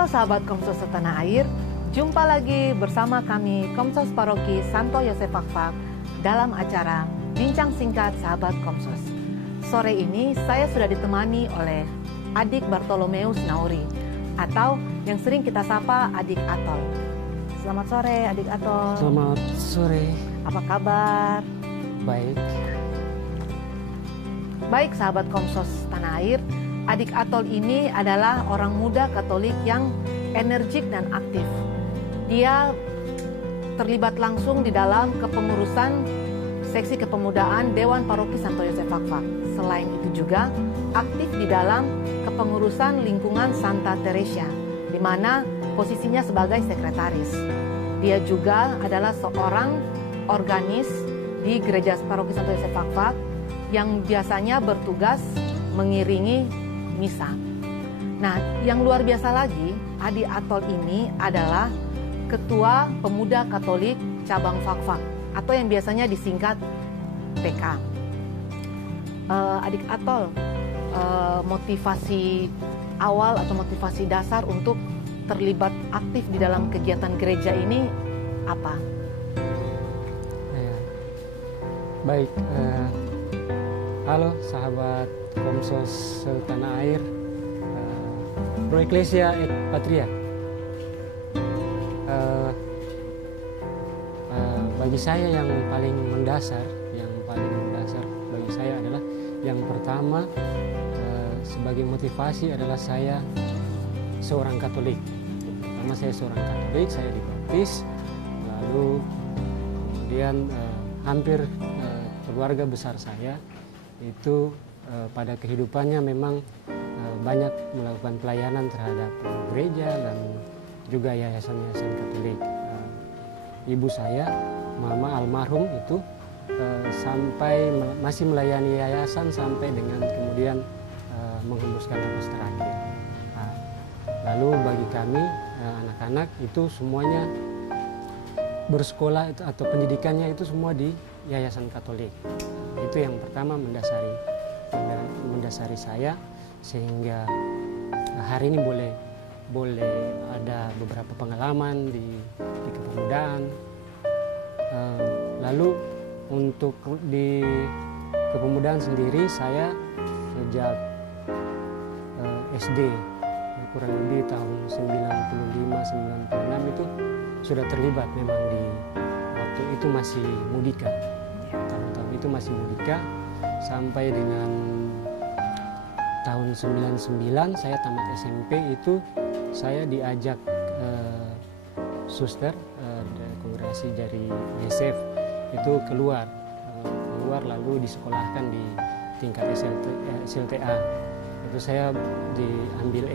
Halo sahabat Komsos Setanah Air, jumpa lagi bersama kami Komsos Paroki Santo Yosef Fakfak dalam acara Bincang Singkat Sahabat Komsos. Sore ini saya sudah ditemani oleh Adik Bartolomeus Nauri atau yang sering kita sapa Adik Atol. Selamat sore Adik Atol. Selamat sore. Apa kabar? Baik. Baik sahabat Komsos Tanah Air, Adik Atol ini adalah orang muda Katolik yang energik dan aktif. Dia terlibat langsung di dalam kepengurusan seksi kepemudaan Dewan Paroki Santo Yosef Fakfak. Selain itu juga aktif di dalam kepengurusan lingkungan Santa Teresia, di mana posisinya sebagai sekretaris. Dia juga adalah seorang organis di Gereja Paroki Santo Yosef Fakfak yang biasanya bertugas mengiringi misa. Nah, yang luar biasa lagi, Adik Atol ini adalah Ketua Pemuda Katolik Cabang Fakfak atau yang biasanya disingkat PK. Adik Atol, motivasi awal atau motivasi dasar untuk terlibat aktif di dalam kegiatan gereja ini apa? Baik, halo sahabat Komsos Tanah Air, Pro Ecclesia et Patria. Bagi saya yang paling mendasar bagi saya adalah yang pertama, sebagai motivasi adalah saya seorang Katolik. Pertama saya seorang Katolik, saya dibaptis, lalu kemudian hampir keluarga besar saya itu pada kehidupannya memang banyak melakukan pelayanan terhadap gereja dan juga yayasan-yayasan Katolik. Ibu saya, Mama almarhum itu sampai masih melayani yayasan sampai dengan kemudian menghembuskan nafas terakhir. Lalu bagi kami anak-anak itu semuanya bersekolah atau pendidikannya itu semua di yayasan Katolik. Itu yang pertama mendasari saya sehingga hari ini boleh ada beberapa pengalaman di kepemudaan. Lalu untuk di kepemudaan sendiri saya sejak SD kurang lebih tahun 95-96 itu sudah terlibat memang di waktu itu masih mudika. Tahun-tahun itu masih mudika sampai dengan tahun 99 saya tamat SMP itu saya diajak suster kongregasi dari YSF itu keluar lalu disekolahkan di tingkat SLTA. Itu saya diambil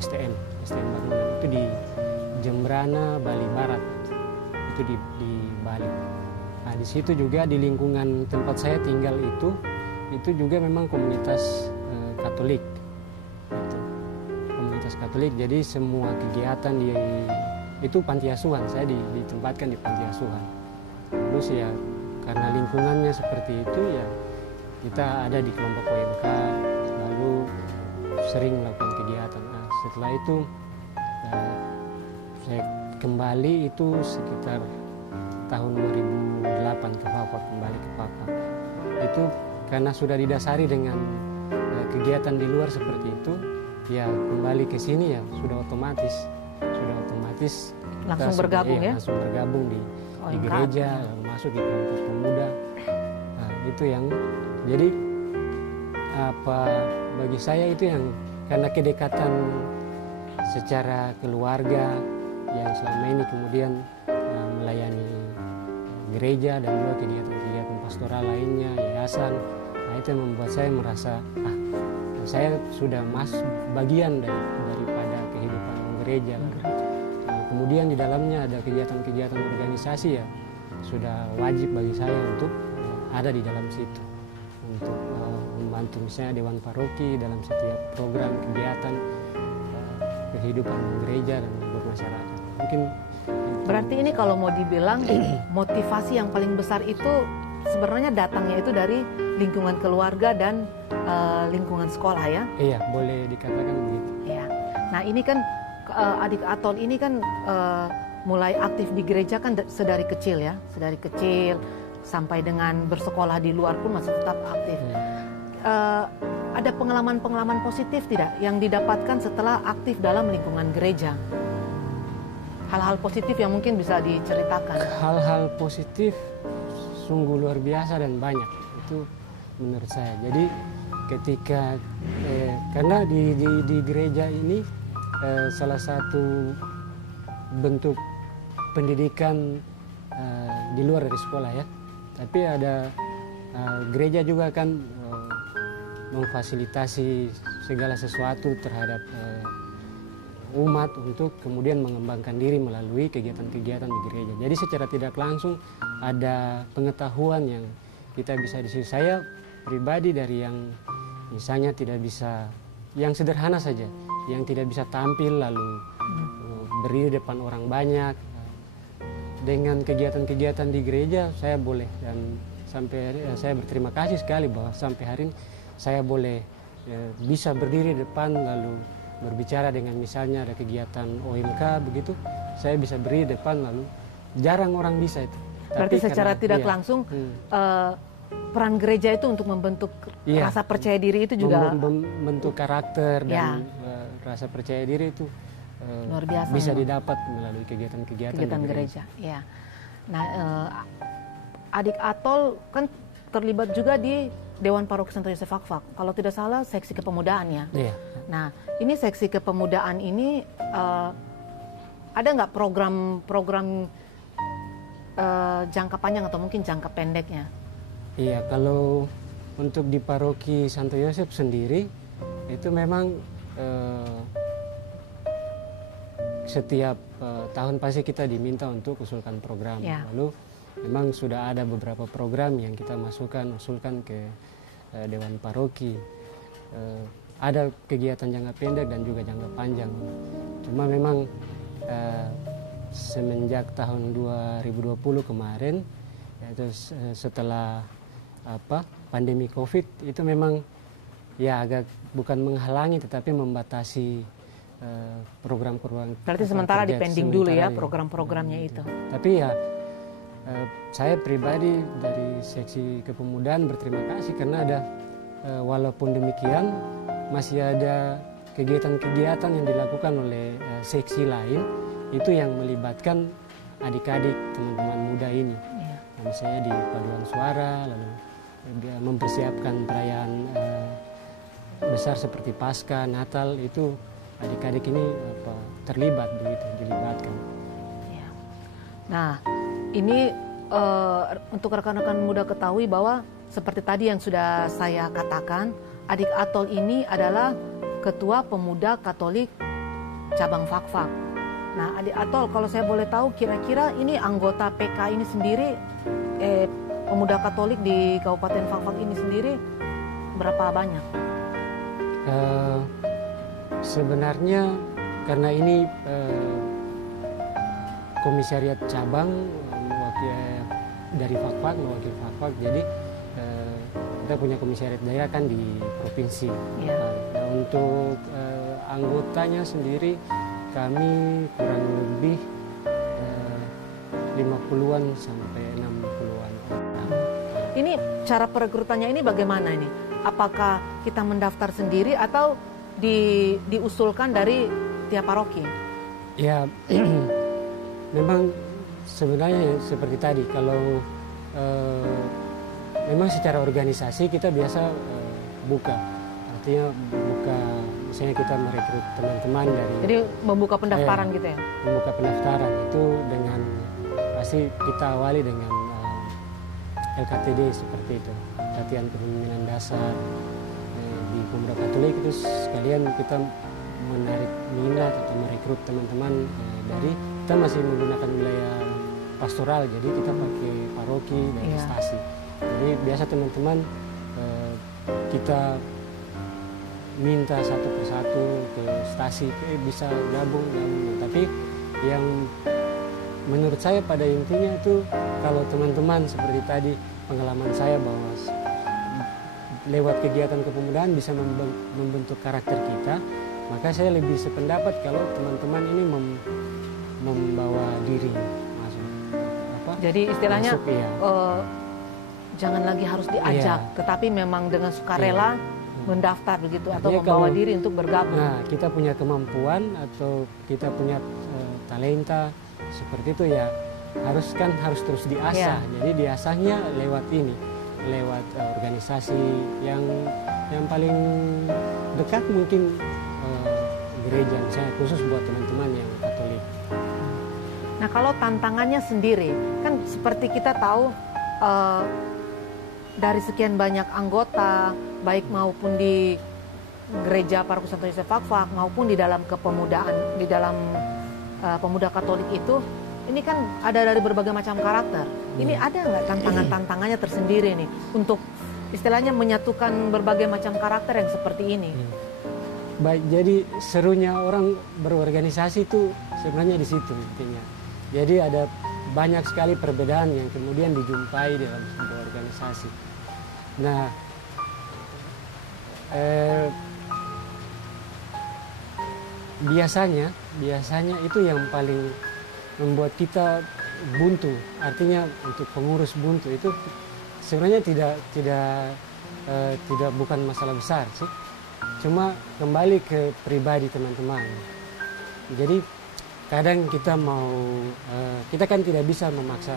STM bangunan itu di Jembrana, Bali Barat. Itu di Bali. Nah, di situ juga di lingkungan tempat saya tinggal itu juga memang komunitas Katolik. Komunitas Katolik. Jadi semua kegiatan itu panti asuhan. Saya ditempatkan di panti asuhan. Terus ya karena lingkungannya seperti itu ya kita ada di kelompok OMK lalu sering melakukan kegiatan. Nah, setelah itu saya kembali itu sekitar tahun 2008 ke Fakfak, kembali ke Fakfak. Itu karena sudah didasari dengan kegiatan di luar seperti itu, ya kembali ke sini ya sudah otomatis langsung bergabung langsung bergabung di gereja, lalu masuk di kelompok pemuda. Nah, itu yang jadi bagi saya itu yang karena kedekatan secara keluarga yang selama ini kemudian melayani gereja dan juga kegiatan-kegiatan pastoral lainnya, yayasan. Nah, itu yang membuat saya merasa saya sudah bagian daripada kehidupan gereja. Kemudian di dalamnya ada kegiatan-kegiatan organisasi ya sudah wajib bagi saya untuk ada di dalam situ untuk membantu misalnya Dewan Paroki dalam setiap program kegiatan kehidupan gereja dan bermasyarakat. Mungkin berarti ini kalau mau dibilang motivasi yang paling besar itu sebenarnya datangnya itu dari lingkungan keluarga dan lingkungan sekolah ya? Iya, boleh dikatakan begitu. Iya. Nah ini kan Adik Atol ini kan mulai aktif di gereja kan sedari kecil ya, sedari kecil sampai dengan bersekolah di luar pun masih tetap aktif. Ada pengalaman-pengalaman positif tidak yang didapatkan setelah aktif dalam lingkungan gereja? Hal-hal positif yang mungkin bisa diceritakan. Hal-hal positif sungguh luar biasa dan banyak itu menurut saya. Jadi ketika karena di gereja ini salah satu bentuk pendidikan di luar dari sekolah ya, tapi ada gereja juga kan memfasilitasi segala sesuatu terhadap umat untuk kemudian mengembangkan diri melalui kegiatan-kegiatan di gereja. Jadi secara tidak langsung ada pengetahuan yang kita bisa di sini. Saya pribadi dari yang misalnya tidak bisa, yang sederhana saja, yang tidak bisa tampil lalu berdiri depan orang banyak, dengan kegiatan-kegiatan di gereja saya boleh, dan sampai saya berterima kasih sekali bahwa sampai hari ini saya boleh bisa berdiri depan lalu berbicara dengan misalnya ada kegiatan OMK begitu, saya bisa berdiri depan lalu jarang orang bisa itu. Berarti tapi secara karena, tidak langsung peran gereja itu untuk membantu rasa percaya diri itu juga membentuk karakter dan rasa percaya diri itu luar biasa bisa memang didapat melalui kegiatan gereja. Ya. Nah, Adik Atol kan terlibat juga di Dewan Paroki Santo Yosef Fakfak. Kalau tidak salah seksi kepemudaan ya. Iya. Nah, ini seksi kepemudaan ini ada nggak program jangka panjang atau mungkin jangka pendeknya? Iya, kalau untuk di Paroki Santo Yosef sendiri itu memang setiap tahun pasti kita diminta untuk usulkan program. Lalu memang sudah ada beberapa program yang kita usulkan ke Dewan Paroki. Ada kegiatan jangka pendek dan juga jangka panjang. Cuma memang semenjak tahun 2020 kemarin, yaitu setelah pandemi COVID, itu memang ya agak bukan menghalangi tetapi membatasi program-program. Berarti sementara dipending dulu ya program-programnya itu. Tapi ya saya pribadi dari seksi kepemudaan berterima kasih karena ada walaupun demikian masih ada kegiatan-kegiatan yang dilakukan oleh seksi lain itu yang melibatkan adik-adik teman-teman muda ini. Misalnya di paduan suara, lalu mempersiapkan perayaan besar seperti Paskah, Natal, itu adik-adik ini terlibat begitu, dilibatkan. Nah, ini untuk rekan-rekan muda ketahui bahwa seperti tadi yang sudah saya katakan, Adik Atol ini adalah Ketua Pemuda Katolik Cabang Fakfak. Nah, Adik Atol, kalau saya boleh tahu, kira-kira ini anggota PK ini sendiri, Pemuda Katolik di Kabupaten Fakfak ini sendiri berapa banyak? Sebenarnya karena ini komisariat cabang dari Fakfak, mewakili Fakfak, jadi kita punya komisariat daerah kan di provinsi. Nah, untuk anggotanya sendiri kami kurang lebih 50-an sampai 60-an orang. Ini cara perekrutannya ini bagaimana ini? Apakah kita mendaftar sendiri atau diusulkan dari tiap paroki? Ya, memang sebenarnya seperti tadi, kalau memang secara organisasi kita biasa buka, artinya buka, misalnya kita merekrut teman-teman dari. Jadi membuka pendaftaran gitu ya? Membuka pendaftaran itu dengan pasti kita awali dengan LKTD seperti itu, latihan kepemimpinan dasar di Pemuda Katolik, itu sekalian kita menarik minat atau merekrut teman-teman dari, kita masih menggunakan wilayah pastoral, jadi kita pakai paroki dan stasi. Jadi biasa teman-teman kita minta satu persatu ke stasi, bisa gabung. Tapi yang menurut saya pada intinya itu, kalau teman-teman seperti tadi pengalaman saya bahwa lewat kegiatan kepemudaan bisa membentuk karakter kita, Maka saya lebih sependapat kalau teman-teman ini membawa diri masuk apa? Jadi istilahnya masuk, iya. Jangan lagi harus diajak, Iya. tetapi memang dengan sukarela mendaftar begitu atau Artinya membawa kalau- diri untuk bergabung. Nah, kita punya kemampuan atau kita punya talenta seperti itu ya harus terus diasah. Iya. Jadi diasahnya lewat ini, lewat organisasi yang paling dekat mungkin gereja, misalnya khusus buat teman-teman yang Katolik. Nah, kalau tantangannya sendiri, kan seperti kita tahu dari sekian banyak anggota, baik maupun di gereja Paroki Santo Yosef Fakfak maupun di dalam kepemudaan, di dalam pemuda Katolik itu, ini kan ada dari berbagai macam karakter. Ini ada nggak tantangan-tantangannya tersendiri nih untuk istilahnya menyatukan berbagai macam karakter yang seperti ini? Baik, jadi serunya orang berorganisasi itu sebenarnya di situ intinya. Jadi ada banyak sekali perbedaan yang kemudian dijumpai dalam sebuah organisasi. Nah, biasanya itu yang paling membuat kita buntu. Artinya untuk pengurus buntu itu sebenarnya tidak bukan masalah besar sih. Cuma kembali ke pribadi teman-teman. Jadi kadang kita kan tidak bisa memaksa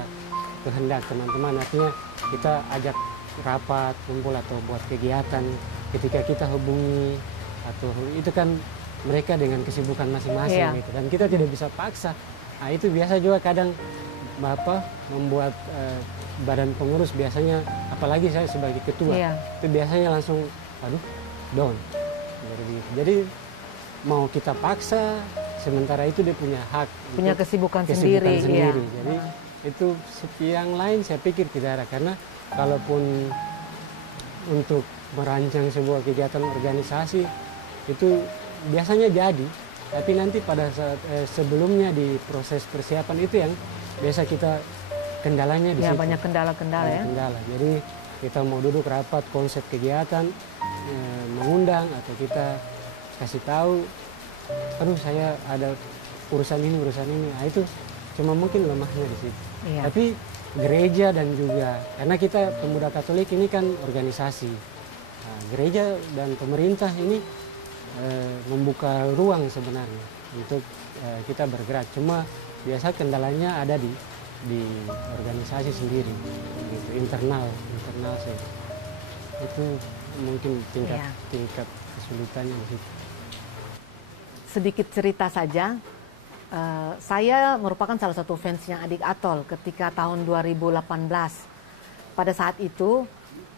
kehendak teman-teman. Artinya kita ajak rapat, kumpul atau buat kegiatan. Ketika kita hubungi atau itu kan mereka dengan kesibukan masing-masing gitu. Dan kita tidak bisa paksa. Nah, itu biasa juga kadang membuat badan pengurus biasanya, apalagi saya sebagai ketua, itu biasanya langsung down. Jadi mau kita paksa, sementara itu dia punya hak, punya kesibukan sendiri. Jadi itu yang lain saya pikir tidak ada, karena kalaupun untuk merancang sebuah kegiatan organisasi itu biasanya jadi, tapi nanti pada saat sebelumnya di proses persiapan itu yang biasa kita kendalanya di situ. Banyak kendala-kendala ya. Jadi kita mau duduk rapat konsep kegiatan, mengundang atau kita kasih tahu, saya ada urusan ini. Nah, itu cuma mungkin lemahnya di situ. Iya. Tapi gereja dan juga karena kita pemuda Katolik ini kan organisasi, nah, gereja dan pemerintah ini membuka ruang sebenarnya untuk kita bergerak. Cuma biasa kendalanya ada di organisasi sendiri, gitu, internal sih. Itu mungkin tingkat kesulitannya di situ. Sedikit cerita saja, saya merupakan salah satu fansnya Adik Atol ketika tahun 2018. Pada saat itu,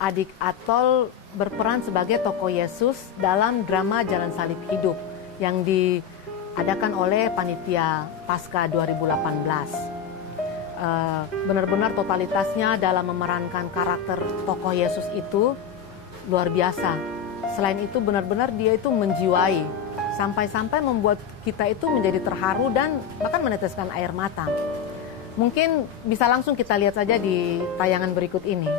Adik Atol berperan sebagai tokoh Yesus dalam drama Jalan Salib Hidup yang diadakan oleh panitia Pasca 2018. Benar-benar totalitasnya dalam memerankan karakter tokoh Yesus itu luar biasa. Selain itu benar-benar dia itu menjiwai, sampai-sampai membuat kita itu menjadi terharu dan bahkan meneteskan air mata. Mungkin bisa langsung kita lihat saja di tayangan berikut ini.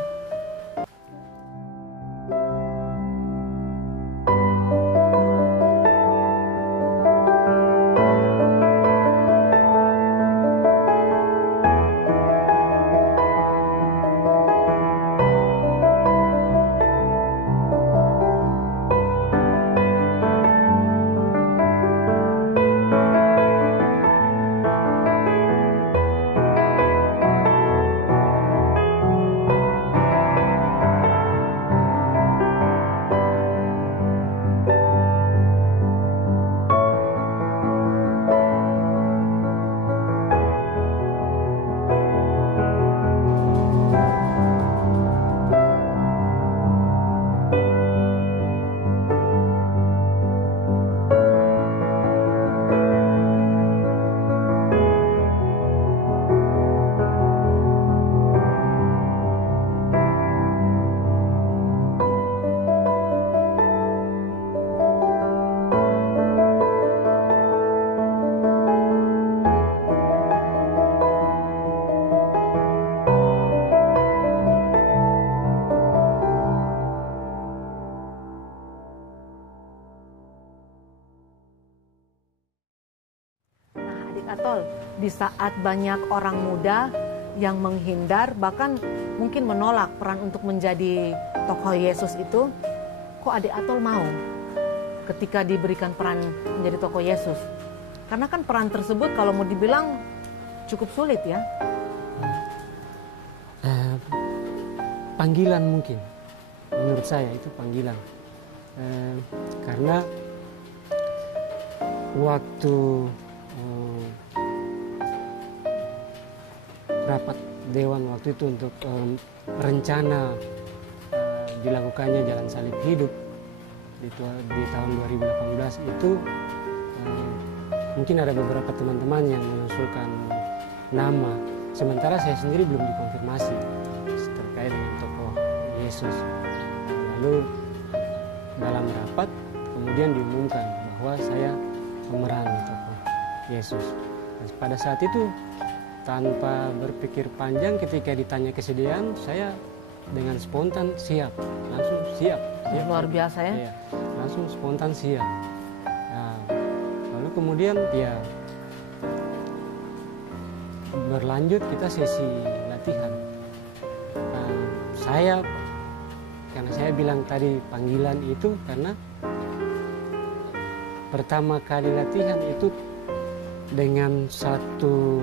di saat banyak orang muda yang menghindar, bahkan mungkin menolak peran untuk menjadi tokoh Yesus itu, kok Adik Atol mau ketika diberikan peran menjadi tokoh Yesus? Karena kan peran tersebut kalau mau dibilang cukup sulit ya. Panggilan mungkin, menurut saya itu panggilan. Karena waktu rapat dewan waktu itu untuk rencana dilakukannya jalan salib hidup di tahun 2018 itu, mungkin ada beberapa teman-teman yang mengusulkan nama, sementara saya sendiri belum dikonfirmasi terkait dengan tokoh Yesus. Lalu dalam rapat kemudian diumumkan bahwa saya pemeran tokoh Yesus. Dan pada saat itu tanpa berpikir panjang, ketika ditanya kesediaan, saya dengan spontan siap, langsung siap. Luar biasa ya? Iya, langsung spontan siap. Nah, lalu kemudian ya berlanjut kita sesi latihan. Karena saya bilang tadi panggilan itu karena pertama kali latihan itu dengan satu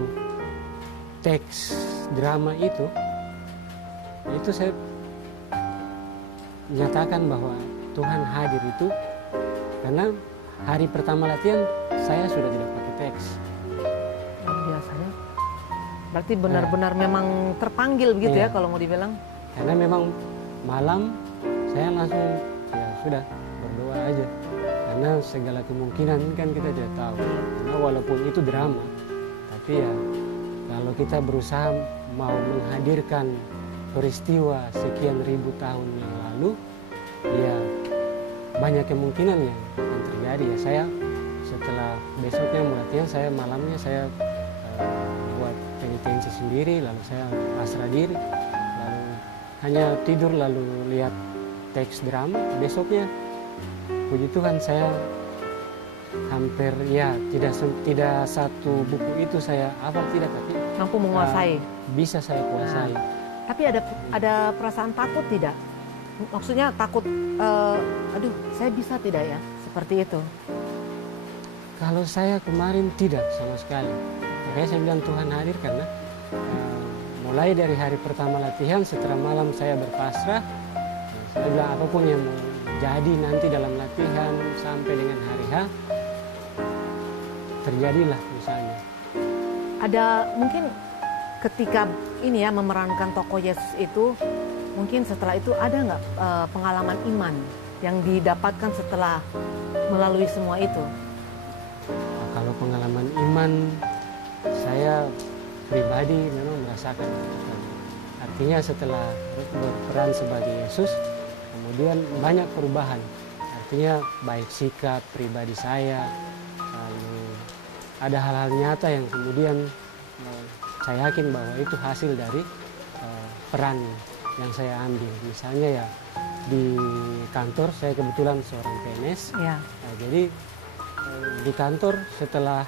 teks drama itu saya menyatakan bahwa Tuhan hadir itu karena hari pertama latihan saya sudah tidak pakai teks. Biasanya berarti benar-benar memang terpanggil begitu iya. Ya kalau mau dibilang. Karena memang malam saya langsung ya sudah berdoa aja, karena segala kemungkinan kan kita tidak tahu. Karena walaupun itu drama, tapi ya kalau kita berusaha mau menghadirkan peristiwa sekian ribu tahun yang lalu, ya banyak kemungkinan yang akan terjadi. Ya saya setelah besoknya mau latihan, saya malamnya saya buat penitensi sendiri, lalu saya pasrah diri, lalu hanya tidur lalu lihat teks drama. Besoknya puji Tuhan saya hampir ya tidak satu buku itu saya hafal, tidak, tapi mampu menguasai. Bisa saya kuasai. Tapi ada perasaan takut tidak? Maksudnya takut, aduh saya bisa tidak ya? Seperti itu. Kalau saya kemarin tidak sama sekali. Makanya saya bilang Tuhan hadir karena mulai dari hari pertama latihan, setelah malam saya berpasrah, saya bilang apapun yang mau jadi nanti dalam latihan sampai dengan hari H, terjadilah misalnya. Ada mungkin ketika ini ya memerankan tokoh Yesus itu, mungkin setelah itu ada nggak pengalaman iman yang didapatkan setelah melalui semua itu? Nah, kalau pengalaman iman, saya pribadi memang merasakan. Artinya setelah berperan sebagai Yesus, kemudian banyak perubahan. Artinya baik sikap pribadi saya, lalu ada hal-hal nyata yang kemudian saya yakin bahwa itu hasil dari peran yang saya ambil. Misalnya ya di kantor, saya kebetulan seorang PNS. Ya. Nah, jadi di kantor setelah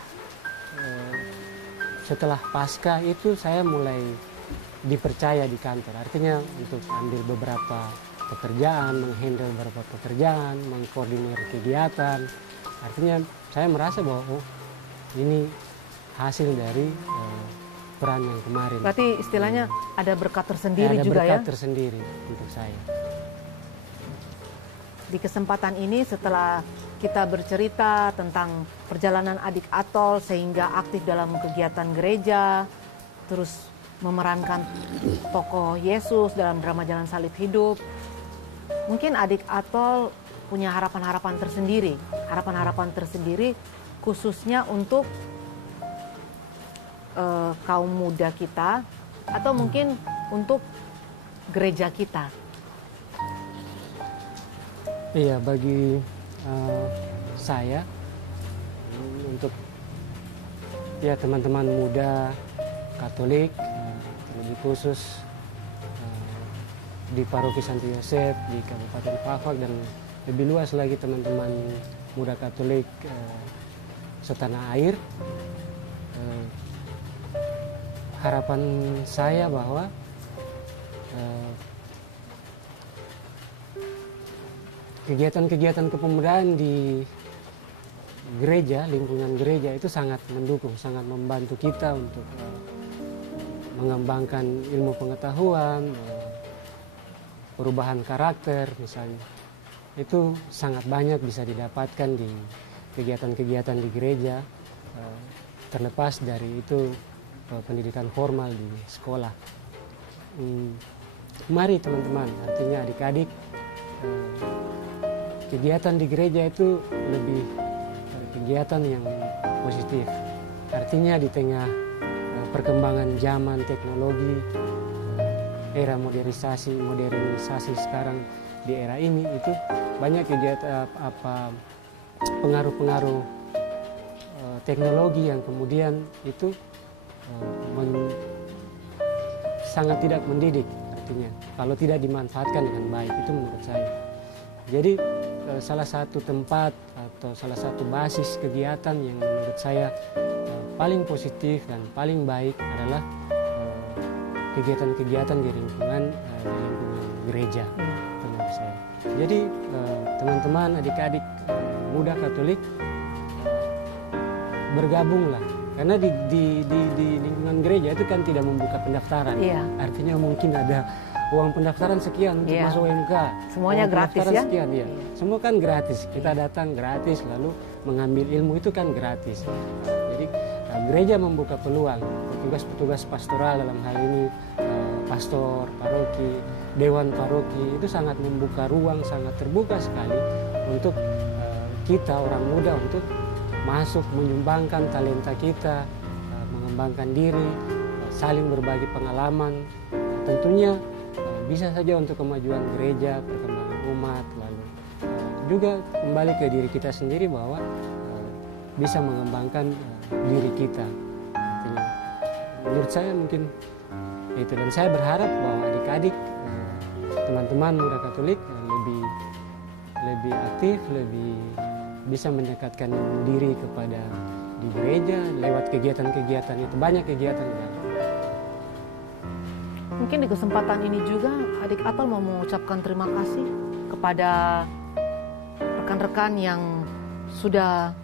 pasca itu saya mulai dipercaya di kantor. Artinya untuk ambil beberapa pekerjaan, menghandle beberapa pekerjaan, mengkoordinir kegiatan. Artinya saya merasa bahwa ini hasil dari peran yang kemarin. Berarti istilahnya ada berkat tersendiri ada juga ya? Ada berkat tersendiri untuk saya. Di kesempatan ini setelah kita bercerita tentang perjalanan Adik Atol sehingga aktif dalam kegiatan gereja, terus memerankan tokoh Yesus dalam drama Jalan Salib Hidup, mungkin Adik Atol punya harapan-harapan tersendiri khususnya untuk kaum muda kita atau mungkin untuk gereja kita. Iya, bagi saya untuk ya teman-teman muda Katolik, lebih khusus di Paroki Santo Yosef di Kabupaten Fafak, dan lebih luas lagi teman-teman muda Katolik setanah air. harapan saya bahwa kegiatan-kegiatan kepemudaan di gereja, lingkungan gereja itu sangat mendukung, sangat membantu kita untuk mengembangkan ilmu pengetahuan, perubahan karakter misalnya. Itu sangat banyak bisa didapatkan di kegiatan-kegiatan di gereja, terlepas dari itu pendidikan formal di sekolah. Mari teman-teman, artinya adik-adik, kegiatan di gereja itu lebih kegiatan yang positif. Artinya di tengah perkembangan zaman teknologi, era modernisasi sekarang di era ini, itu banyak kegiatan pengaruh-pengaruh teknologi yang kemudian itu sangat tidak mendidik, artinya kalau tidak dimanfaatkan dengan baik, itu menurut saya. Jadi salah satu tempat atau salah satu basis kegiatan yang menurut saya paling positif dan paling baik adalah kegiatan-kegiatan di lingkungan gereja, menurut saya. Jadi teman-teman, adik-adik muda Katolik, bergabunglah, karena di lingkungan gereja itu kan tidak membuka pendaftaran. Artinya mungkin ada uang pendaftaran sekian untuk masuk UMK. Semuanya gratis ya? Sekian, ya. Semua kan gratis. Kita datang gratis, lalu mengambil ilmu itu kan gratis. Jadi gereja membuka peluang. Petugas-petugas pastoral dalam hal ini, pastor, paroki, dewan paroki, itu sangat membuka ruang, sangat terbuka sekali untuk kita orang muda untuk masuk, menyumbangkan talenta kita, mengembangkan diri, saling berbagi pengalaman. Tentunya bisa saja untuk kemajuan gereja, perkembangan umat, lalu juga kembali ke diri kita sendiri bahwa bisa mengembangkan diri kita. Artinya, menurut saya mungkin itu, dan saya berharap bahwa adik-adik, teman-teman muda Katolik lebih aktif, lebih bisa mendekatkan diri kepada di gereja lewat kegiatan-kegiatan itu. Banyak kegiatan kan. Mungkin di kesempatan ini juga Adik Atol mau mengucapkan terima kasih kepada rekan-rekan yang sudah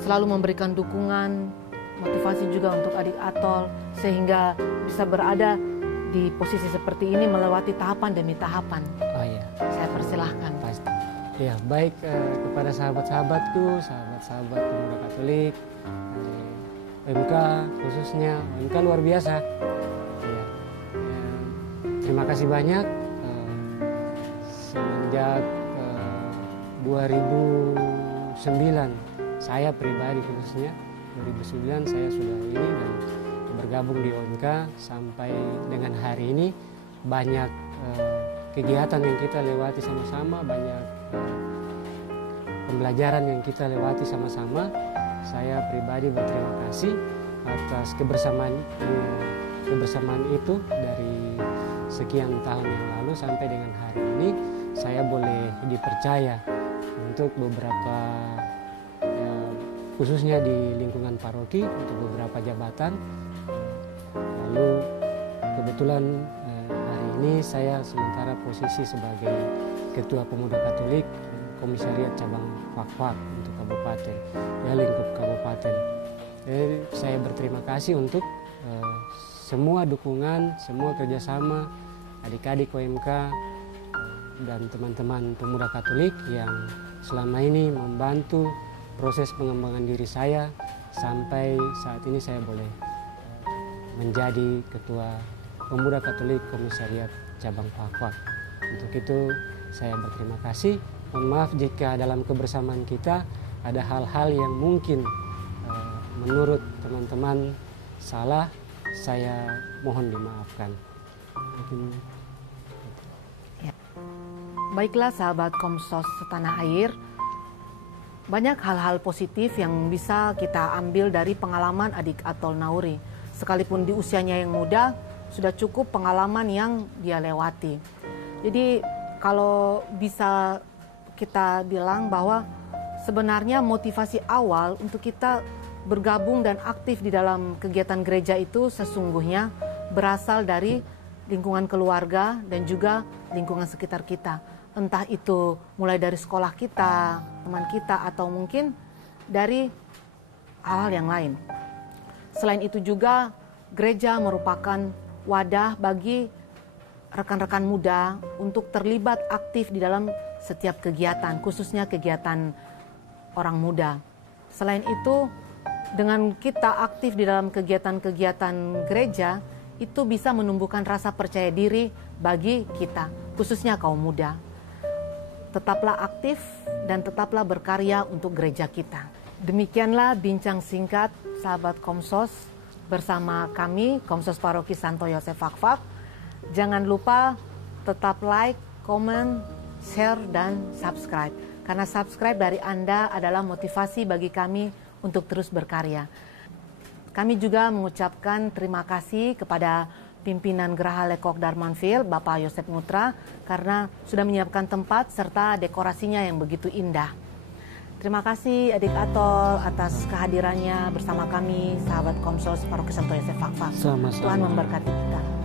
selalu memberikan dukungan, motivasi juga untuk Adik Atol sehingga bisa berada di posisi seperti ini melewati tahapan demi tahapan. Oh iya. Saya persilahkan. Pasti. Ya, baik kepada sahabat-sahabatku, sahabat-sahabat pemuda Katolik, UMK khususnya, UMK luar biasa. Terima kasih banyak. Semenjak 2009, saya pribadi khususnya 2009 saya sudah ini dan bergabung di OMK sampai dengan hari ini. Banyak kegiatan yang kita lewati sama-sama, banyak pembelajaran yang kita lewati sama-sama. Saya pribadi berterima kasih atas kebersamaan itu dari sekian tahun yang lalu sampai dengan hari ini. Saya boleh dipercaya untuk beberapa khususnya di lingkungan paroki untuk beberapa jabatan. Lalu kebetulan hari ini saya sementara posisi sebagai Ketua Pemuda Katolik Komisariat Cabang Fak-Fak untuk kabupaten, ya lingkup kabupaten. Jadi saya berterima kasih untuk semua dukungan, semua kerjasama adik-adik OMK dan teman-teman pemuda Katolik yang selama ini membantu proses pengembangan diri saya sampai saat ini saya boleh menjadi Ketua Pemuda Katolik Komisariat Cabang Fak-Fak. Untuk itu saya berterima kasih. Mohon maaf jika dalam kebersamaan kita ada hal-hal yang mungkin menurut teman-teman salah, saya mohon dimaafkan. Baiklah sahabat Komsos Setanah Air, banyak hal-hal positif yang bisa kita ambil dari pengalaman Adik Atol Nauri. Sekalipun di usianya yang muda, sudah cukup pengalaman yang dia lewati. Jadi kalau bisa kita bilang bahwa sebenarnya motivasi awal untuk kita bergabung dan aktif di dalam kegiatan gereja itu sesungguhnya berasal dari lingkungan keluarga dan juga lingkungan sekitar kita. Entah itu mulai dari sekolah kita, teman kita, atau mungkin dari hal-hal yang lain. Selain itu juga gereja merupakan wadah bagi rekan-rekan muda untuk terlibat aktif di dalam setiap kegiatan, khususnya kegiatan orang muda. Selain itu, dengan kita aktif di dalam kegiatan-kegiatan gereja, itu bisa menumbuhkan rasa percaya diri bagi kita, khususnya kaum muda. Tetaplah aktif dan tetaplah berkarya untuk gereja kita. Demikianlah bincang singkat sahabat Komsos bersama kami, Komsos Paroki Santo Yosef Fakfak. Jangan lupa tetap like, comment, share, dan subscribe. Karena subscribe dari Anda adalah motivasi bagi kami untuk terus berkarya. Kami juga mengucapkan terima kasih kepada pimpinan Geraha Lekok Darmanville, Bapak Yosef Mutra, karena sudah menyiapkan tempat serta dekorasinya yang begitu indah. Terima kasih Adik Atol atas kehadirannya bersama kami, sahabat Komsos Paroki Santo Yosef Fakfak. Sama-sama. Tuhan memberkati kita.